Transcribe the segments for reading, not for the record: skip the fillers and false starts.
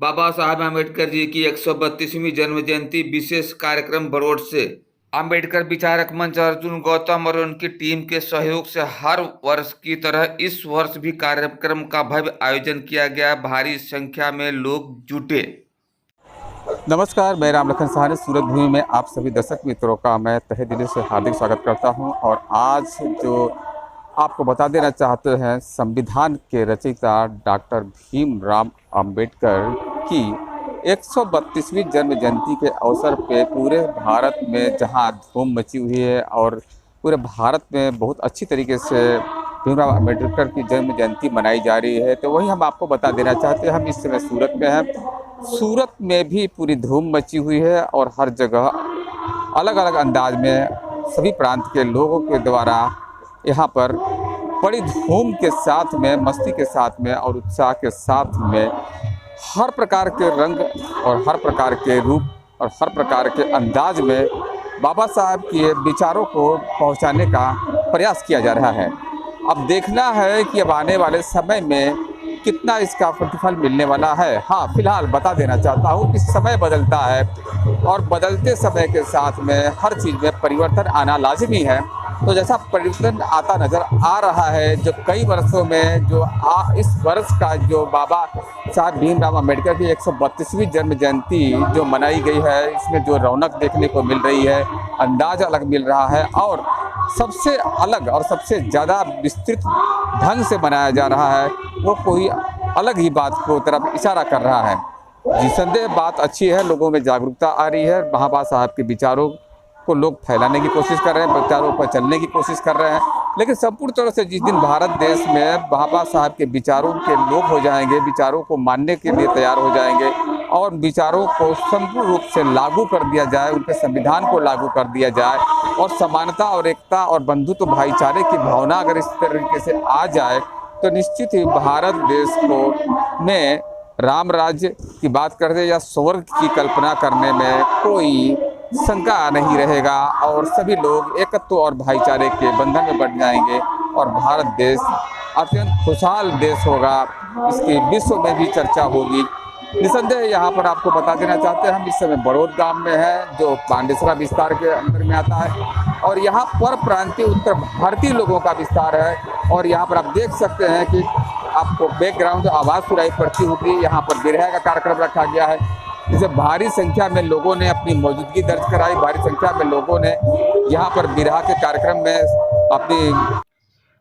बाबा साहब आम्बेडकर जी की 132वीं जन्म जयंती विशेष कार्यक्रम बड़ौद से। आम्बेडकर विचारक मंच अर्जुन गौतम और उनकी टीम के सहयोग से हर वर्ष की तरह इस वर्ष भी कार्यक्रम का भव्य आयोजन किया गया। भारी संख्या में लोग जुटे। नमस्कार, मैं राम लखन सहानी सूरत भूमि में आप सभी दर्शक मित्रों का मैं तहे दिल से हार्दिक स्वागत करता हूं। और आज जो आपको बता देना चाहते हैं, संविधान के रचयिता डॉक्टर भीमराव अंबेडकर की 132वीं जन्म जयंती के अवसर पे पूरे भारत में जहां धूम मची हुई है और पूरे भारत में बहुत अच्छी तरीके से भीमराव अंबेडकर की जन्म जयंती मनाई जा रही है। तो वही हम आपको बता देना चाहते हैं, हम इस समय सूरत में हैं। सूरत में भी पूरी धूम मची हुई है और हर जगह अलग अलग अंदाज में सभी प्रांत के लोगों के द्वारा यहाँ पर बड़ी धूम के साथ में, मस्ती के साथ में और उत्साह के साथ में हर प्रकार के रंग और हर प्रकार के रूप और हर प्रकार के अंदाज में बाबा साहब के विचारों को पहुँचाने का प्रयास किया जा रहा है। अब देखना है कि अब आने वाले समय में कितना इसका प्रतिफल मिलने वाला है। हाँ, फिलहाल बता देना चाहता हूँ कि समय बदलता है और बदलते समय के साथ में हर चीज़ में परिवर्तन आना लाजमी है। तो जैसा परिवर्तन आता नज़र आ रहा है, जो कई वर्षों में जो इस वर्ष का जो बाबा साहब भीमराव अंबेडकर की 132वीं जन्म जयंती जो मनाई गई है, इसमें जो रौनक देखने को मिल रही है, अंदाज अलग मिल रहा है और सबसे अलग और सबसे ज़्यादा विस्तृत ढंग से मनाया जा रहा है, वो कोई अलग ही बात को तरफ इशारा कर रहा है। निसंदेह बात अच्छी है, लोगों में जागरूकता आ रही है। बाबा साहब के विचारों को लोग फैलाने की कोशिश कर रहे हैं, विचारों पर चलने की कोशिश कर रहे हैं। लेकिन संपूर्ण तरह से जिस दिन भारत देश में बाबा साहब के विचारों के लोग हो जाएंगे, विचारों को मानने के लिए तैयार हो जाएंगे और विचारों को संपूर्ण रूप से लागू कर दिया जाए, उनके संविधान को लागू कर दिया जाए और समानता और एकता और बंधुत्व भाईचारे की भावना अगर इस तरीके से आ जाए, तो निश्चित ही भारत देश को में राम राज्य की बात करते या स्वर्ग की कल्पना करने में कोई शंका नहीं रहेगा और सभी लोग एकत्व और भाईचारे के बंधन में बढ़ जाएंगे और भारत देश अत्यंत खुशहाल देश होगा। इसकी विश्व में भी चर्चा होगी। निसंदेह यहाँ पर आपको बता देना चाहते हैं, हम इस समय बड़ौद गांव में हैं, जो पांडेसरा विस्तार के अंदर में आता है और यहाँ पर प्रांतीय उत्तर भारतीय लोगों का विस्तार है। और यहाँ पर आप देख सकते हैं कि आपको बैकग्राउंड आवाज़ सुनाई पड़ती होगी। यहाँ पर बिरहा का कार्यक्रम रखा गया है, जिसे भारी संख्या में लोगों ने अपनी मौजूदगी दर्ज कराई। भारी संख्या में लोगों ने यहाँ पर बिरहा के कार्यक्रम में अपनी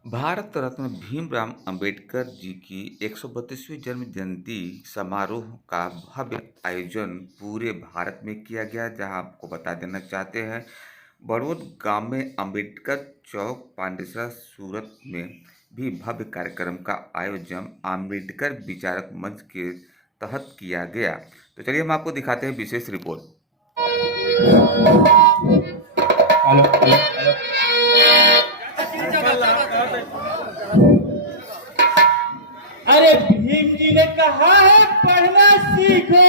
भारत रत्न भीमराव अंबेडकर जी की 132वीं जन्म जयंती समारोह का भव्य आयोजन पूरे भारत में किया गया। जहां आपको बता देना चाहते हैं, बड़ौद गांव में अंबेडकर चौक पांडेसरा सूरत में भी भव्य कार्यक्रम का आयोजन अंबेडकर विचारक मंच के तहत किया गया। तो चलिए हम आपको दिखाते हैं विशेष रिपोर्ट। अरे भीम जी ने कहा है पढ़ना सीखो।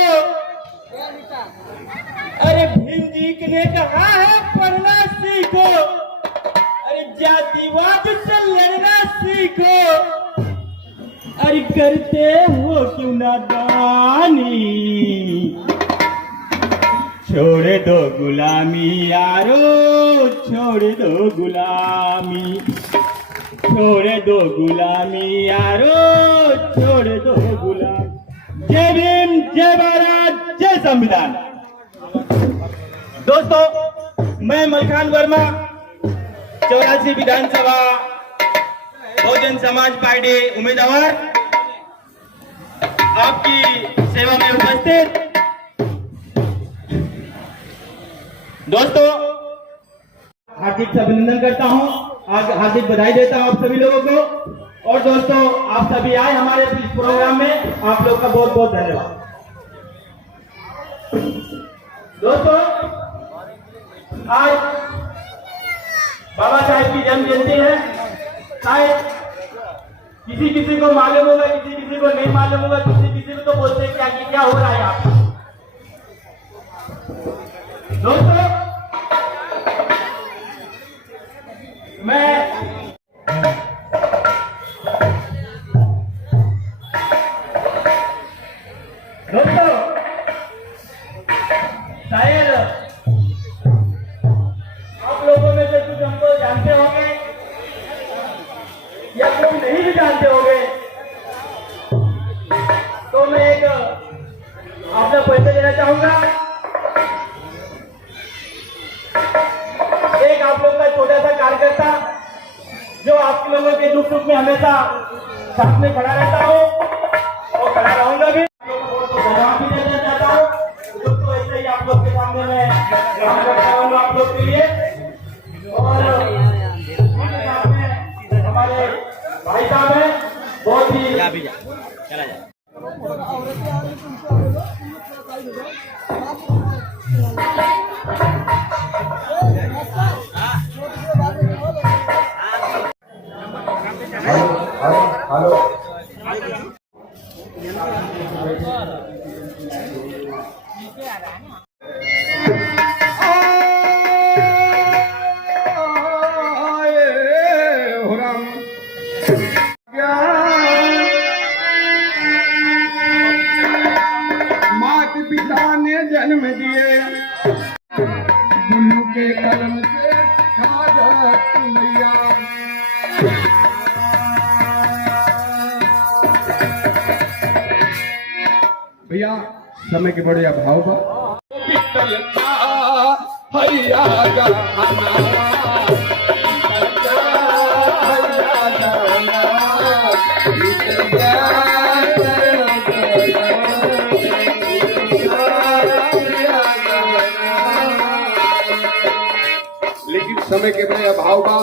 अरे भीम जी ने कहा है पढ़ना सीखो। अरे जातिवाद से लड़ना सीखो। अरे करते हो क्यों नादानी, छोड़ दो गुलामी यारो, छोड़ दो गुलामी, छोड़ दो गुलामी यारो, छोड़ दो गुलामी। जय भीम, जय भारत, जय संविधान। दोस्तों, मैं मलखान वर्मा 84 विधानसभा बहुजन समाज पार्टी उम्मीदवार आपकी सेवा में उपस्थित। दोस्तों, हार्दिक अभिनंदन करता हूं, आज हार्दिक बधाई देता हूं आप सभी लोगों को। और दोस्तों, आप सभी आए हमारे इस प्रोग्राम में, आप लोग का बहुत बहुत धन्यवाद। दोस्तों, आज बाबा साहब की जन्म जयंती है। शायद किसी किसी को मालूम होगा, किसी किसी को नहीं मालूम होगा, किसी किसी को तो बोलते हैं क्या हो रहा है आप। दोस्तों, मैं दोस्तों शायद आप लोगों में से कुछ हमको जानते होंगे या कोई नहीं भी जानते होंगे, तो मैं एक आपसे परिचय देना चाहूंगा। एक आप लोग का छोटा सा कार्यकर्ता जो आप लोगों के दुख सुख में हमेशा साथ में खड़ा रहता हूँ और खड़ा रहूंगा भी। धन्यवाद भी देना चाहता हूँ। दोस्तों ऐसे ही आप लोग के सामने मैं काम करता हूँ आप लोग के लिए। और हमारे भाई साहब हैं, बहुत ही चला जाए। मात पिता ने जन्म दिए, गुरु के कलम से खादत मैया। भैया समय के बड़े अभाव बा। पितल का हैया गाना, हैया गाना, पितल का लेकिन समय के बड़े अभाव बा।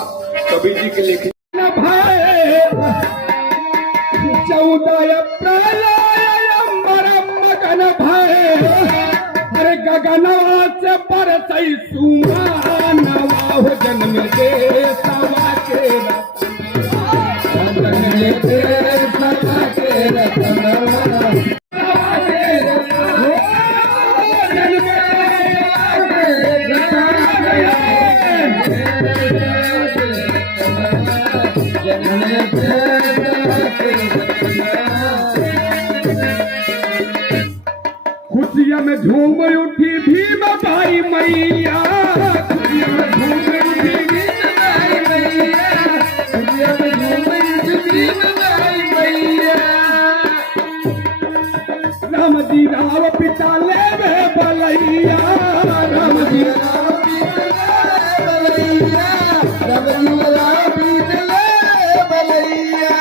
कबीर जी के लिखे 14 अप्रैल मगन भय, हर गगनवा से बरसई सुमानवा हो जन्म दे सवा के रतन दे सवा के रतन। खुशिया में झूम उठी भीम भाई मैया, खुशिया में झूम उठी भीम भाई मैया, खुशिया में झूम उठी भीम भाई मैया। राम जी राव पिता ले वे बलैया, राम जी राव पिता ले बलैया, राम जी राव पिता ले बलैया।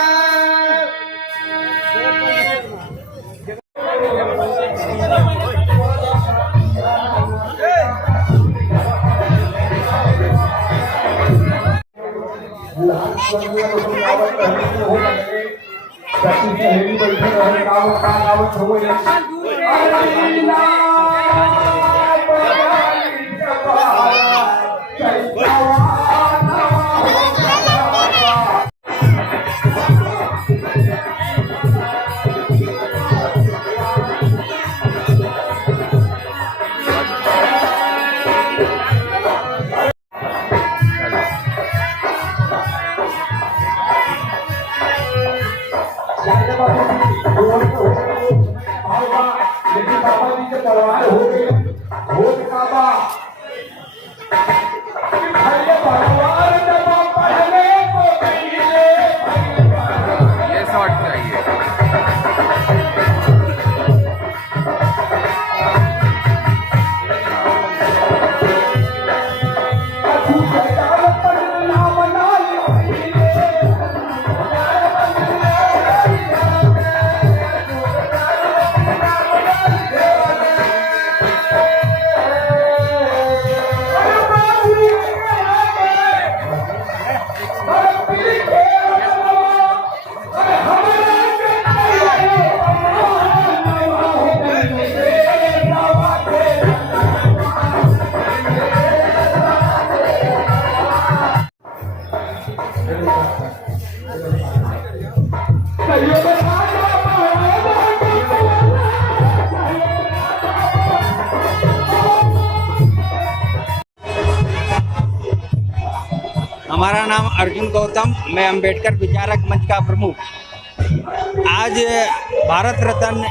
हमारा नाम अर्जुन गौतम, मैं अंबेडकर विचारक मंच का प्रमुख। आज भारत रत्न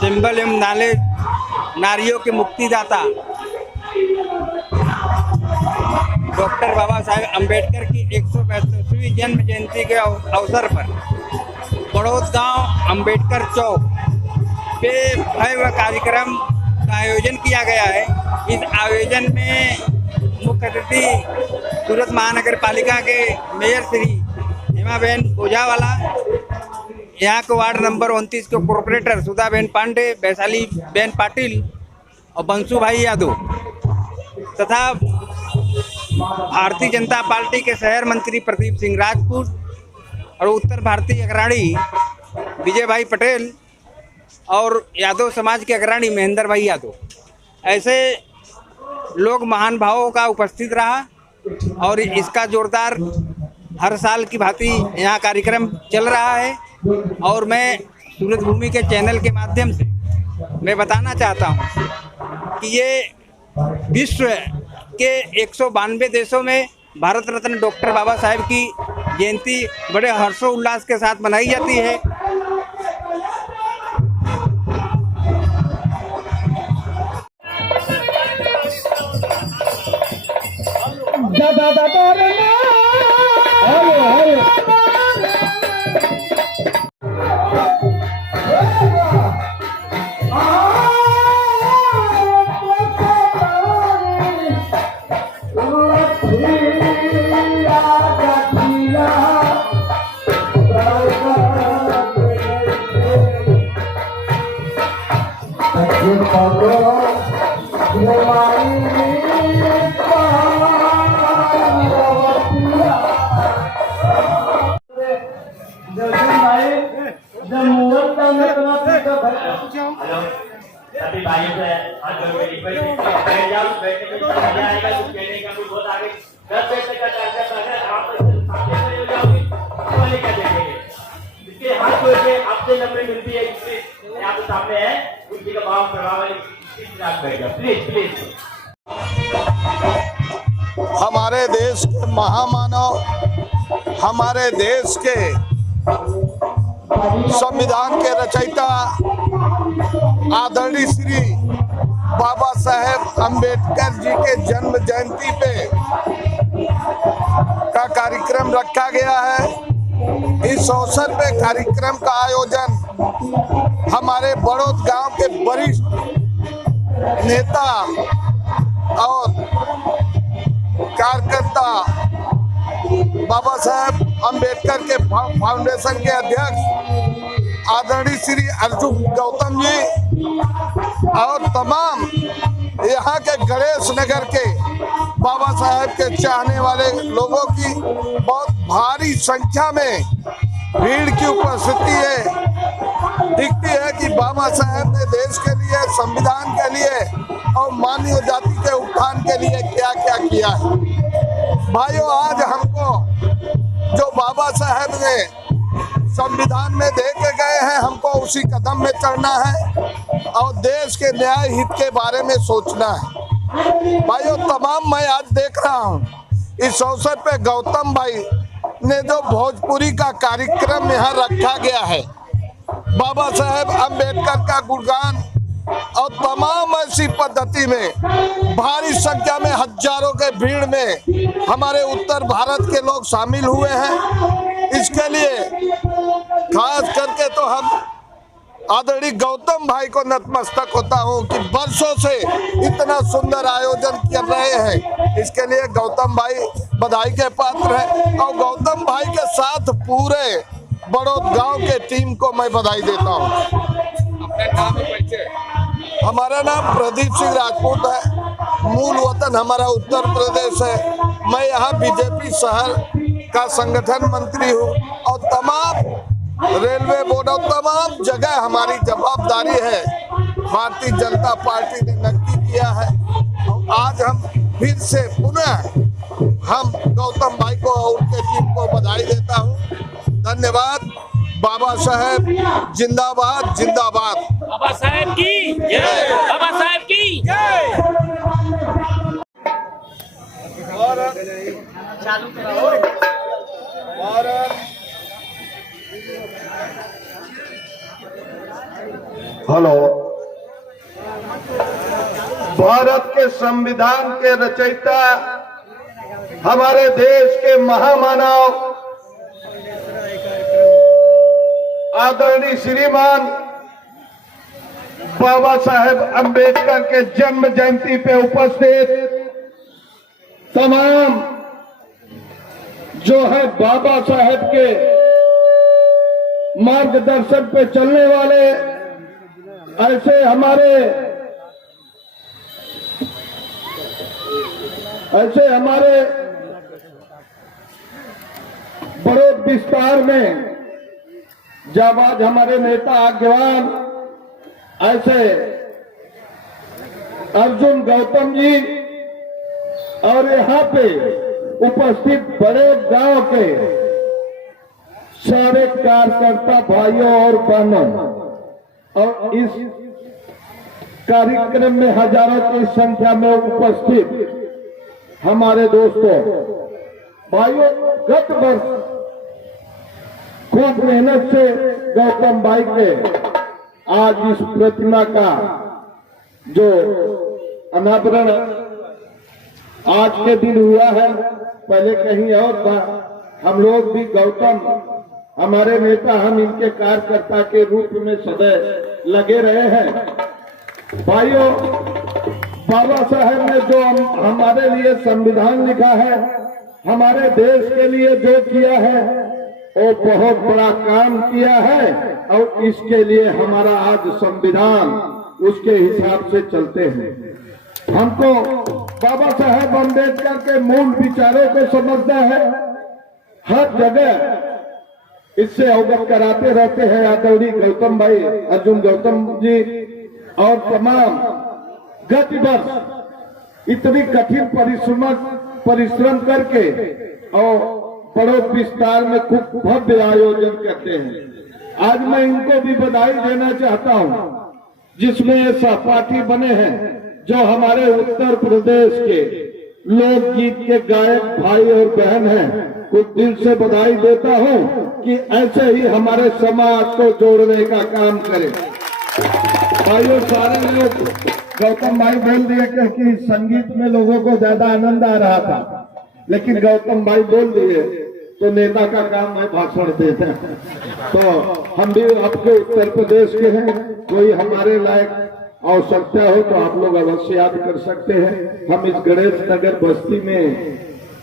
सिंबल एवं नारियों के मुक्तिदाता डॉक्टर बाबा साहेब अम्बेडकर की 135वीं जन्म जयंती के अवसर पर बड़ौद गांव अम्बेडकर चौक पे भव्य कार्यक्रम का आयोजन किया गया है। इस आयोजन में मुख्य अतिथि सूरत महानगर पालिका के मेयर श्री हेमाबेन ओझावाला, यहाँ के वार्ड नंबर 29 के कॉर्पोरेटर सुधाबेन पांडे, वैशाली बेन पाटिल और बंसू भाई यादव तथा भारतीय जनता पार्टी के शहर मंत्री प्रदीप सिंह राजपूत और उत्तर भारतीय अग्रणी विजय भाई पटेल और यादव समाज के अग्रणी महेंद्र भाई यादव, ऐसे लोग महान भावों का उपस्थित रहा और इसका जोरदार हर साल की भांति यहाँ कार्यक्रम चल रहा है। और मैं सूरत भूमि के चैनल के माध्यम से मैं बताना चाहता हूँ कि ये विश्व के 192 देशों में भारत रत्न डॉक्टर बाबा साहेब की जयंती बड़े हर्षोल्लास के साथ मनाई जाती है। सभी भाइयों से हाथ जोड़ के रिक्वेस्ट बैठ जाओ, बैठने में मजा आएगा, कुछ कहने का भी बहुत आगे 10 बजे तक का कार्यक्रम है। आप सामने खड़े हो जाओगे तो वाले क्या देखेंगे, इसके हाथ जोड़ के आपसे नंबर मिलती है, जिससे आपके सामने है उसी का भाव प्रभाव बैठ जाओ प्लीज प्लीज। हमारे देश के महामानव, हमारे देश के संविधान के रचयिता आदरणीय श्री बाबा साहेब अम्बेडकर जी के जन्म जयंती पे का कार्यक्रम रखा गया है। इस अवसर पे कार्यक्रम का आयोजन हमारे बड़ौद गांव के वरिष्ठ नेता और कार्यकर्ता बाबा साहेब अम्बेडकर के फाउंडेशन के अध्यक्ष आदरणीय श्री अर्जुन गौतम जी और तमाम यहाँ के गणेश नगर के बाबा साहेब के चाहने वाले लोगों की बहुत भारी संख्या में भीड़ की उपस्थिति है। दिखती है कि बाबा साहेब ने देश के लिए, संविधान के लिए और मानव जाति के उत्थान के लिए क्या क्या किया है। भाइयों, आज हमको जो बाबा साहेब ने संविधान में दे के गए हैं, हमको उसी कदम में चढ़ना है और देश के न्याय हित के बारे में सोचना है। भाइयों, तमाम मैं आज देख रहा हूँ इस अवसर पे गौतम भाई ने जो भोजपुरी का कार्यक्रम यहाँ रखा गया है, बाबा साहेब अम्बेडकर का गुणगान और तमाम ऐसी पद्धति में भारी संख्या में हजारों के भीड़ में हमारे उत्तर भारत के लोग शामिल हुए हैं। इसके लिए खास करके तो हम आदरणीय गौतम भाई को नतमस्तक होता हूं कि वर्षों से इतना सुंदर आयोजन कर रहे हैं। इसके लिए गौतम भाई बधाई के पात्र हैं और गौतम भाई के साथ पूरे बड़ौद गांव के टीम को मैं बधाई देता हूं। हमारा नाम प्रदीप सिंह राजपूत है, मूल वतन हमारा उत्तर प्रदेश है। मैं यहाँ बीजेपी शहर का संगठन मंत्री हूँ और तमाम रेलवे बोर्ड और तमाम जगह हमारी जवाबदारी है। भारतीय जनता पार्टी ने नक्की किया है। आज हम फिर से पुनः हम गौतम भाई को और उनके टीम को बधाई देता हूँ। धन्यवाद। बाबा साहेब जिंदाबाद, जिंदाबाद। बाबा साहेब की जय, बाबा साहेब की जय। हेलो। भारत के संविधान के रचयिता, हमारे देश के महामानव आदरणीय श्रीमान बाबा साहेब अंबेडकर के जन्म जयंती पे उपस्थित तमाम जो है बाबा साहेब के मार्गदर्शन पे चलने वाले ऐसे हमारे बड़े विस्तार में जाबाज हमारे नेता आगेवान ऐसे अर्जुन गौतम जी और यहाँ पे उपस्थित बड़े गांव के सारे कार्यकर्ता भाइयों और बहनों और इस कार्यक्रम में हजारों की संख्या में उपस्थित हमारे दोस्तों भाइयों, गत वर्ष खूब मेहनत से गौतम भाई के आज इस प्रतिमा का जो अनावरण आज के दिन हुआ है, पहले कहीं और था। हम लोग भी गौतम हमारे नेता, हम इनके कार्यकर्ता के रूप में सदैव लगे रहे हैं। भाइयों, बाबा साहेब ने जो हमारे लिए संविधान लिखा है, हमारे देश के लिए जो किया है, वो बहुत बड़ा काम किया है और इसके लिए हमारा आज संविधान उसके हिसाब से चलते हैं। हमको बाबा साहेब अम्बेडकर के मूल विचारों को समझना है, हर जगह इससे अवगत कराते रहते हैं आदरणीय गौतम भाई, अर्जुन गौतम जी और तमाम गत वर्ष इतनी कठिन परिश्रम करके और बड़े विस्तार में खूब भव्य आयोजन करते हैं। आज मैं इनको भी बधाई देना चाहता हूं, जिसमें ये सहपाठी बने हैं जो हमारे उत्तर प्रदेश के लोकगीत के गायक भाई और बहन हैं। कुछ दिल से बधाई देता हूं कि ऐसे ही हमारे समाज को जोड़ने का काम करें। भाइयों, सारे लोग गौतम भाई बोल दिए क्योंकि संगीत में लोगों को ज्यादा आनंद आ रहा था, लेकिन गौतम भाई बोल दिए तो नेता का काम है भाषण देते हैं। तो हम भी आपके उत्तर प्रदेश के हैं, कोई हमारे लायक आवश्यकता हो तो आप लोग अवश्य याद कर सकते हैं। हम इस गणेश नगर बस्ती में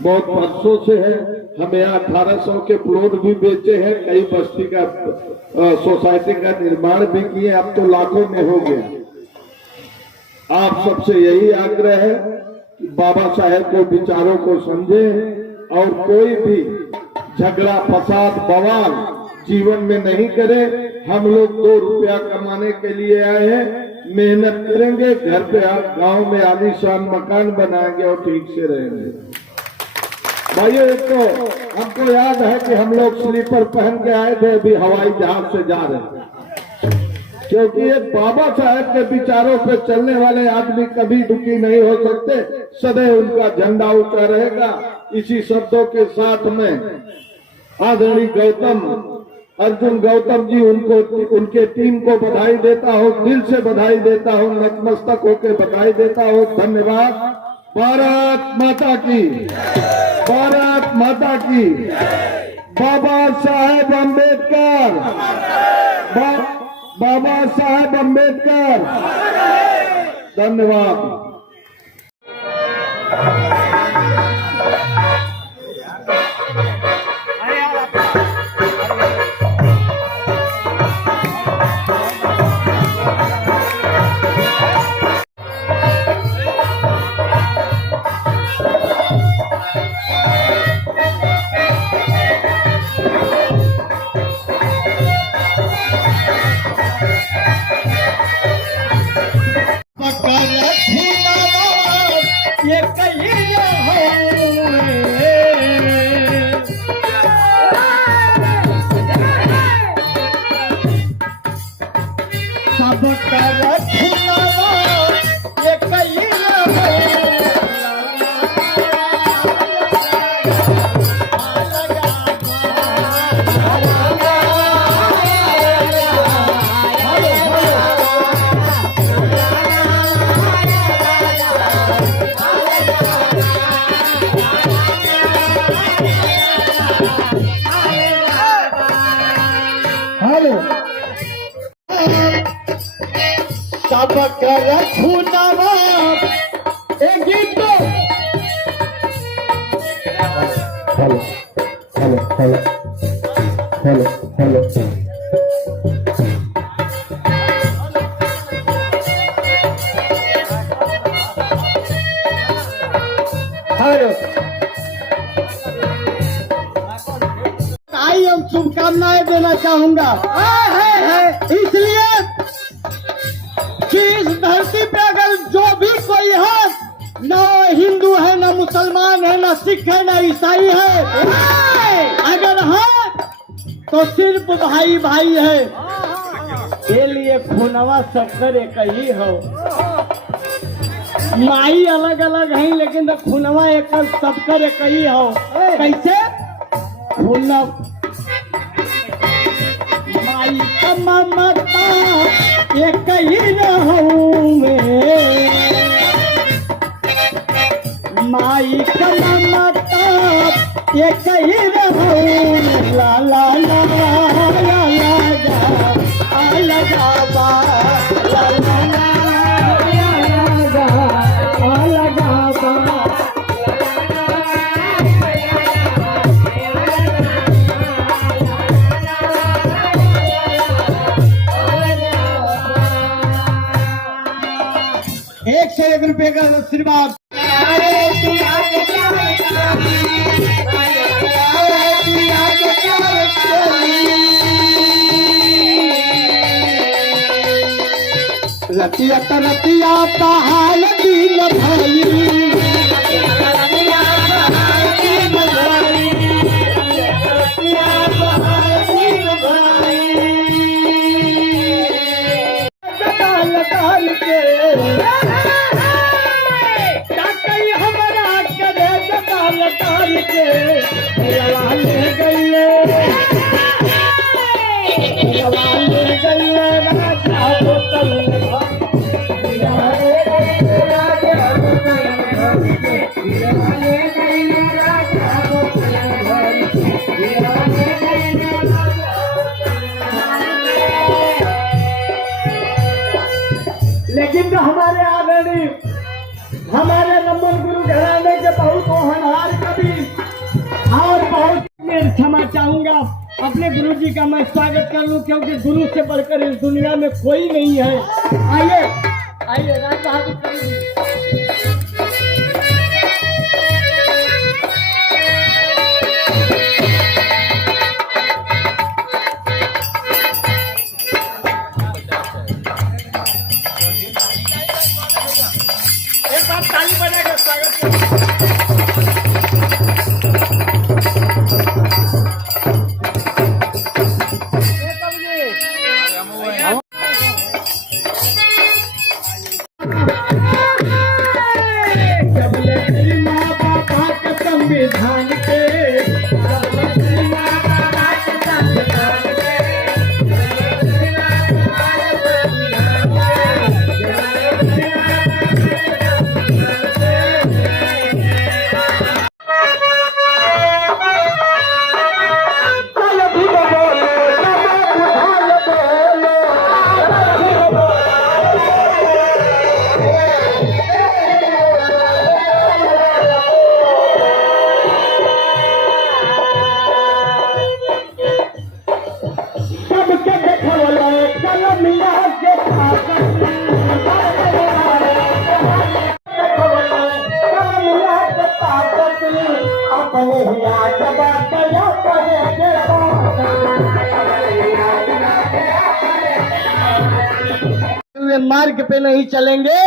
बहुत वर्षों से हैं। हम यहाँ 1800 के प्लॉट भी बेचे हैं, कई बस्ती का सोसाइटी का निर्माण भी किए, अब तो लाखों में हो गया। आप सबसे यही आग्रह है कि बाबा साहेब के विचारों को समझें और कोई भी झगड़ा फसाद बवाल जीवन में नहीं करे। हम लोग 2 रुपया कमाने के लिए आए हैं, मेहनत करेंगे, घर पे गांव में आलीशान मकान बनाएंगे और ठीक से रहेंगे। भाइयों, एक तो हमको याद है कि हम लोग स्लीपर पहन के आए थे, अभी हवाई जहाज से जा रहे हैं, क्योंकि ये बाबा साहेब के विचारों पे चलने वाले आदमी कभी दुखी नहीं हो सकते, सदैव उनका झंडा ऊंचा रहेगा। इसी शब्दों के साथ में आदरणीय अर्जुन गौतम जी उनके टीम को बधाई देता हूँ, दिल से बधाई देता हूँ, नतमस्तक होकर बधाई देता हूँ। धन्यवाद। भारत माता की, भारत माता की। बाबा साहेब अम्बेडकर, बाबा साहेब अम्बेडकर। धन्यवाद। सब कर खूनवा एक गीत को hello hello hello hello hello आई हम शुभकामनाएं देना चाहूंगा इसलिए कि इस धरती पे अगर जो भी कोई है न हिंदू है न मुसलमान है न सिख है न ईसाई है अगर है तो सिर्फ भाई भाई है ये लिए खूनवा सबकर एक ही हो माई अलग अलग है लेकिन खूनवा एक सबकर एक ही हो कैसे खून माई का ममता एक ही रहूं मैं माई का ममता एक ही रहूं ला ला ला ला ला लगा बा ला ला ₹1 का आशीर्वाद रतिया रतिया हाल दिन भाई लेकिन हमारे आदरणीय हमारे नंबर गुरु घराने के बहुत होनहार कवि और बहुत मैं क्षमा चाहूंगा अपने गुरु जी का मैं स्वागत करूं क्योंकि गुरु से बढ़कर इस दुनिया में कोई नहीं है। आइए आइए राज बहादुर जी। एक बार ताली बजाकर स्वागत संविधान के मार्ग पे नहीं चलेंगे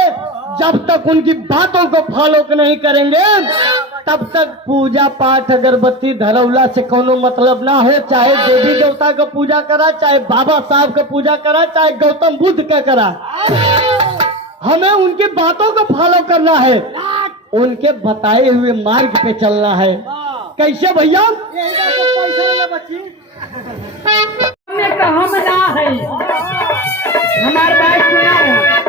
जब तक उनकी बातों को फॉलो नहीं करेंगे तब तक पूजा पाठ अगरबत्ती धरौला से कोनो मतलब ना हो। चाहे देवी देवता का पूजा करा, चाहे बाबा साहब का पूजा करा, चाहे गौतम बुद्ध का करा, हमें उनकी बातों को फॉलो करना है, उनके बताए हुए मार्ग पे चलना है। कैसे भैया कहा मना है हमारे बात सुना है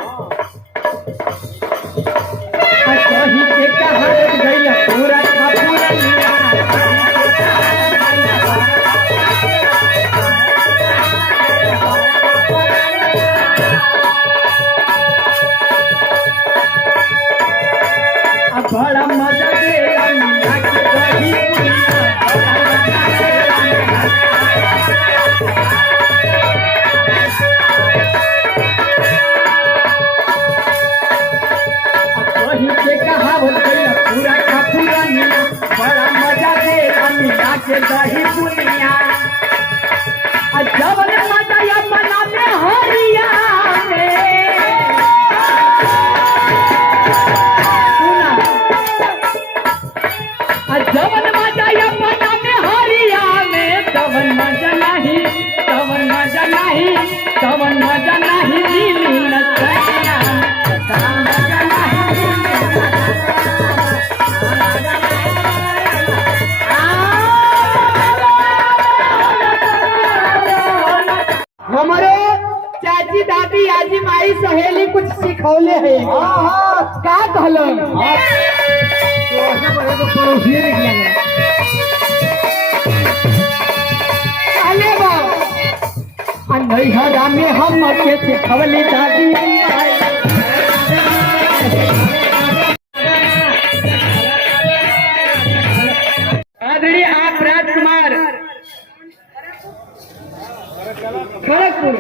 पूरा पियाजी माई सहेली कुछ सिखौले है का कहलो अरे बा नैहरा में हम के सिखौले दादी आदरणीय आप राजकुमार खड़गपुर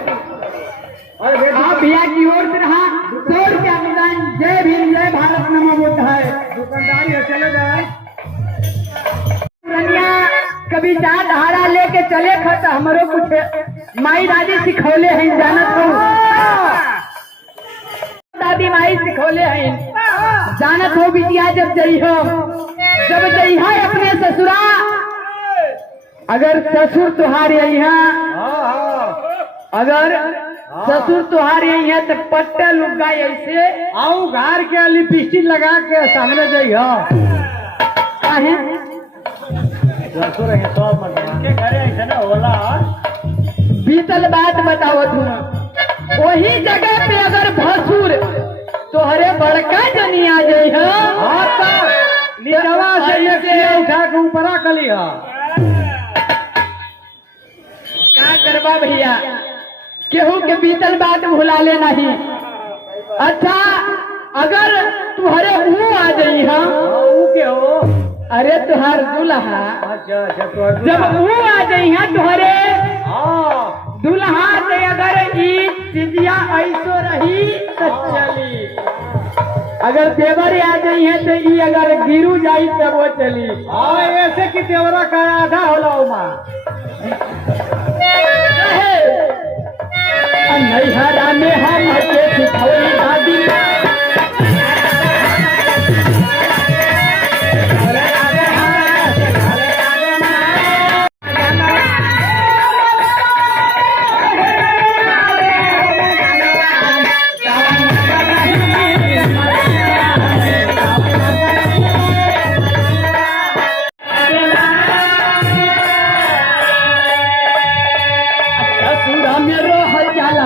आप भैया की ओर से रहा 100 रुपया अनुदान। जय भीम जय भारत नमो बुद्धाय। दुकानदार ये चले जाए कभी चार धारा लेके चले खत हमारो कुछ माई दादी सिखौले हैं जानत हो दादी माई सिखौले हैं जानत हो बिटिया जब जइहो अपने ससुरा अगर ससुर तुहार अगर ससुर तुहार यही है तो पट्टा लुगा ऐसे आओ घर के लिपस्टिक लगा के सामने जइहो काहे ससुर है सब के घरे ऐसे ना होला बीतल बात बताओ तुम वही जगह पे अगर भसुर तोहरे बड़का जनी आ जइहो नीचवा से ये उठा के ऊपरा कली हा का करबा भैया केहू के बीतल बात भुला ले नहीं। अच्छा अगर तुहरे ऊ आ जाई हा के हो अरे तुहार दुल्हा जब ऊ आ जाई हा तुहरे दुल्हा से अगर ई सिदिया ऐसो रही तो चली अगर देवर आ जाई है तो ई अगर गिरू जाई तब वो चली ऐसे कि देवरा का आधा होला उमा नैहरा में हम के सिखौली दादी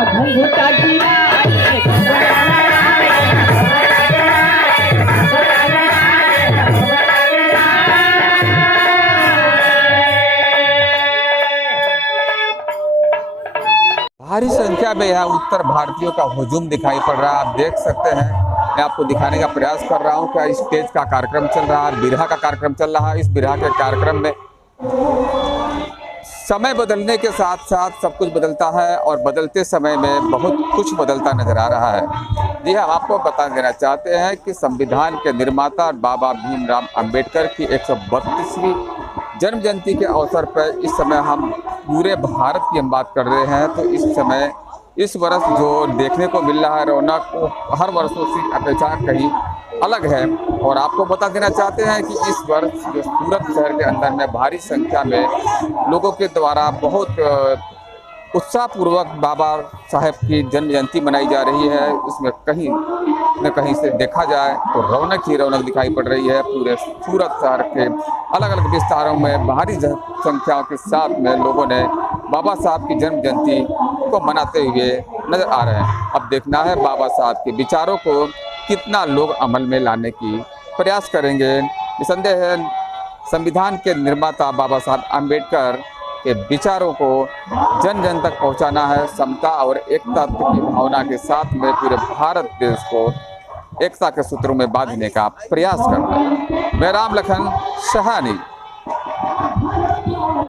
घूंघटा गिरा भारी संख्या में यहाँ उत्तर भारतीयों का हुजूम दिखाई पड़ रहा है। आप देख सकते हैं मैं आपको दिखाने का प्रयास कर रहा हूँ कि स्टेज का कार्यक्रम चल रहा है, बिरहा का कार्यक्रम चल रहा है। इस बिरहा के कार्यक्रम में समय बदलने के साथ साथ सब कुछ बदलता है और बदलते समय में बहुत कुछ बदलता नजर आ रहा है। जी हम आपको बता देना चाहते हैं कि संविधान के निर्माता बाबा भीमराव अंबेडकर की 132वीं जन्म जयंती के अवसर पर इस समय हम पूरे भारत की हम बात कर रहे हैं। तो इस समय इस वर्ष जो देखने को मिल रहा है रौनक वो हर वर्षों से अपेक्षा कहीं अलग है। और आपको बता देना चाहते हैं कि इस वर्ष जो सूरत शहर के अंदर में भारी संख्या में लोगों के द्वारा बहुत उत्साहपूर्वक बाबा साहेब की जन्म जयंती मनाई जा रही है। इसमें कहीं न कहीं से देखा जाए तो रौनक ही रौनक दिखाई पड़ रही है। पूरे सूरत शहर के अलग अलग विस्तारों में भारी संख्याओं के साथ में लोगों ने बाबा साहब की जन्म जयंती को मनाते हुए नजर आ रहे हैं। अब देखना है बाबा साहब के विचारों को कितना लोग अमल में लाने की प्रयास करेंगे। निसंदेह है संविधान के निर्माता बाबा साहब अम्बेडकर के विचारों को जन जन तक पहुंचाना है। समता और एकता की भावना के साथ में पूरे भारत देश को एकता के सूत्रों में बांधने का प्रयास करना है। मैं राम लखन सहानी।